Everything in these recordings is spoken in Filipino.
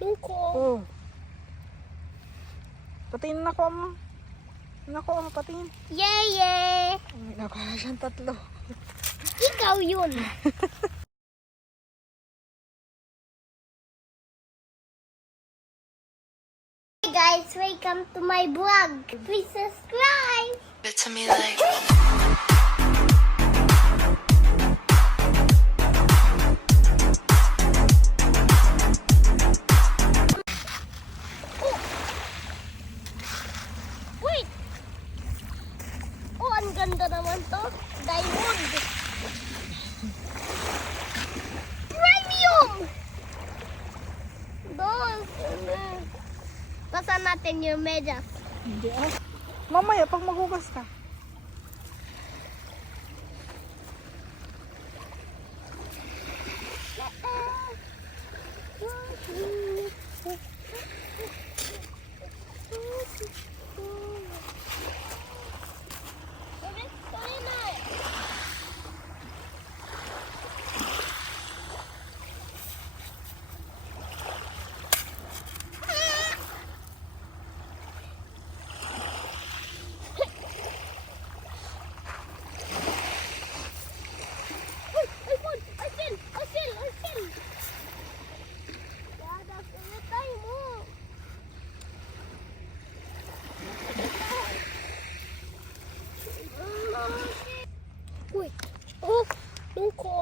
Luko. Oh. Patingin na ko mo. Nako, patingin. Yay! May nakuha siyang 3. Ikaw yun. Hey guys, welcome to my vlog. Please subscribe. It to me like Wait! Oh, ang ganda naman to. Diamond. Premium! Doon. Pasan natin yung medyas. Hindi ah. Mamaya, pag maghugas ka.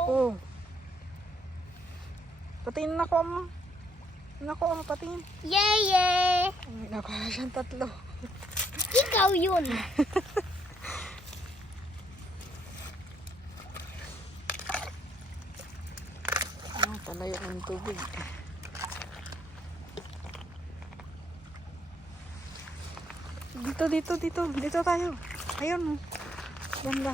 Oh. Patingin na ko mo. Nako, patingin. Yay! May nakuha siyang 3. Ikaw yun. Talayo ng tubig. Dito tayo. Ayun. Ganda.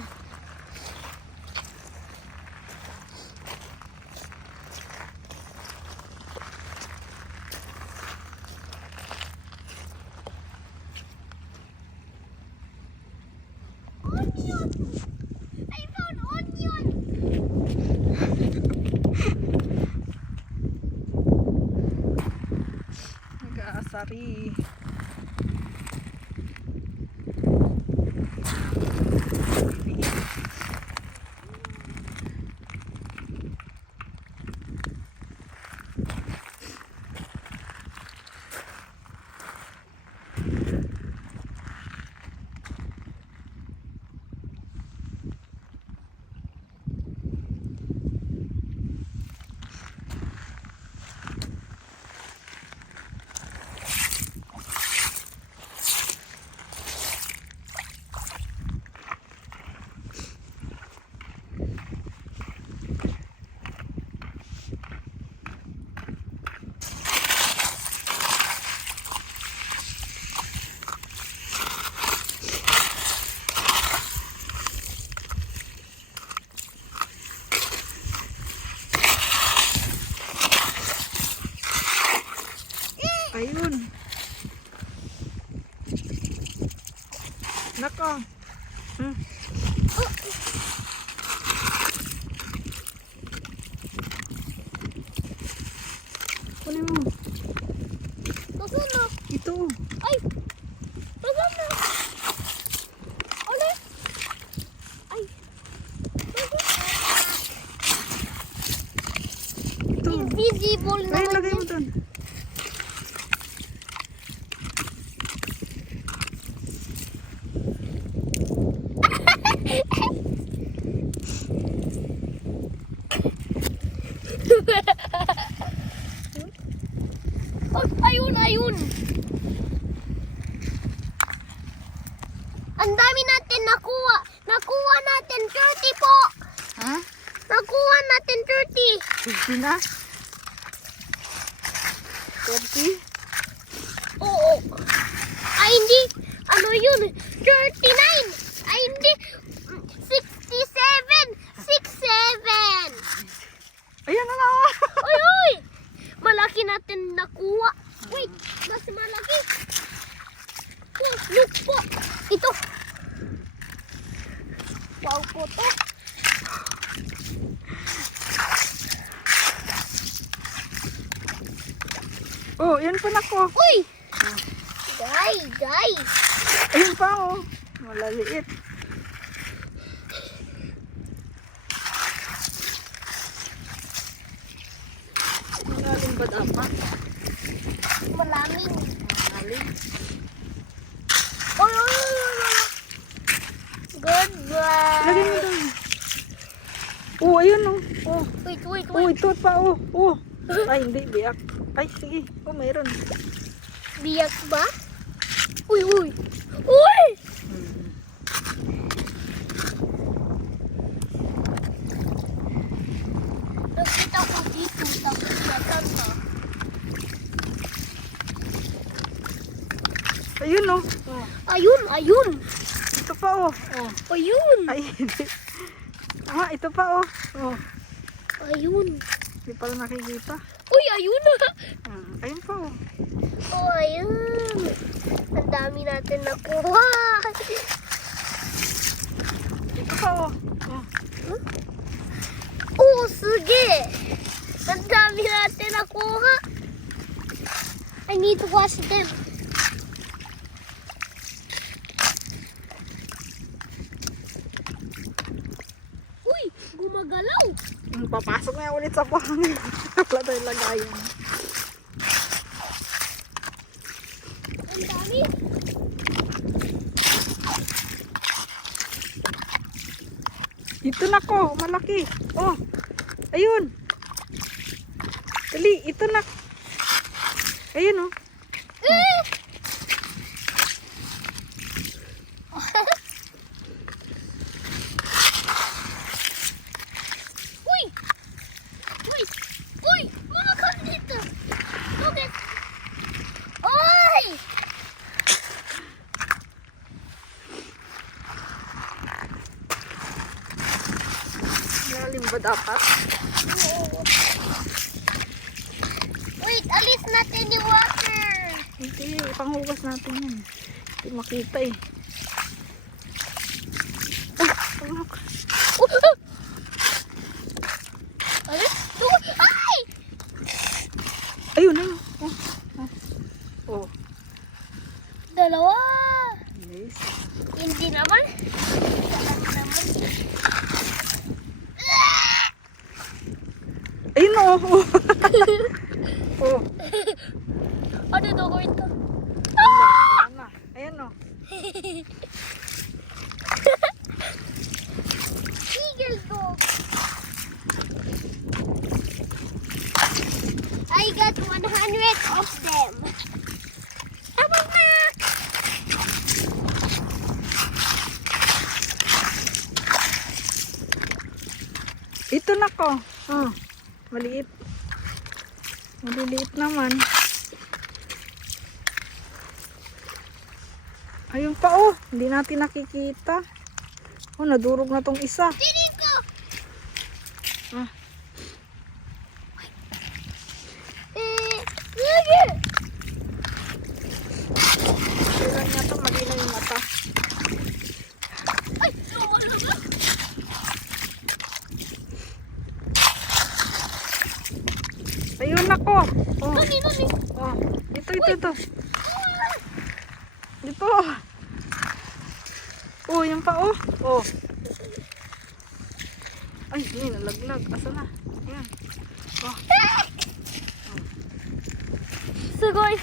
Onion! I found onion! Nag-aasari. Ayun. Nako. Kunin mo. Nasaan na? Ito. Ay! Nasaan na? Ulit? Ay! Ito. Invisible Ay, naman lagay yan. mo doon. Oh, ayun! Ang dami natin nakuha. Nakuha natin 30 po. Ha? Nakuha natin 50 na? 30? Oo. Ay, hindi. Ano yun? 39. Ay, hindi. 67. 67. Ayan na na. Uy, uy. Malaki natin nakuha. Wait, mas malaki. Oh, look po. Ito. Wow po to. Oh, yan pa nako. Uy! Guys! Ayun pa oh. Malaliit. Malalim ba dapat? Malaming. Malalim. Uy! Goodbye! Lagyan mo doon. Oh, ayun oh. Oh. Wait. Oh, ito pa oh. Oh. Ay, hindi. Biyak. Ay, sige. Oh, mayroon. Biyak ba? Uy! Nakita ko dito tapos natanda. Ayun oh. Oh. Ayun! Ito pa oh. Oh. Ayun! Ay, hindi. Ah, ito pa oh. Oh. Ayun! Hindi pala nakikita. Uy! Ayun! Ayun pa oh. Oh, ayun! Ang dami natin nakuha! Ito pa oh. Oh. Oh, sige! Ang dami natin nakuha! I need to wash them. Uy! Gumagalaw! Papasok na ulit sa buhangin. Wala tayong lagayan. Ang dami! Ito na ko, malaki. Oh, ayun. Dali, ito na. Ayun oh. Uy! Mga kan dito! Look at... Oy! Malalim ba dapat? Wait, alis natin yung water! Hindi, panghugas natin yan. Hindi makita eh. Ano? Ay! Ayun, ayun. Oh. Oh. Dalawa! Yes. Hindi naman. Ayun oh. Oh. Oh. Ano daw ko ito? Ayan na. Ayan oh. Eagle dog. I got 100 of them. Tama na! Ito na ko. Oh. Maliit. Maliliit naman. Ayun pa oh. Hindi natin nakikita. Oh, nadurog na tong isa. Piling ko! Ah. Lagi! Kailan niya ito malinaw yung mata. Ay! Wala ba? Ayun na ko. Oh. Nani! Oh. Ito. Dito. Oh, yan pa oh. Oh. Ay, hindi nalaglag. Asa na? Ayan. Oh. So guys,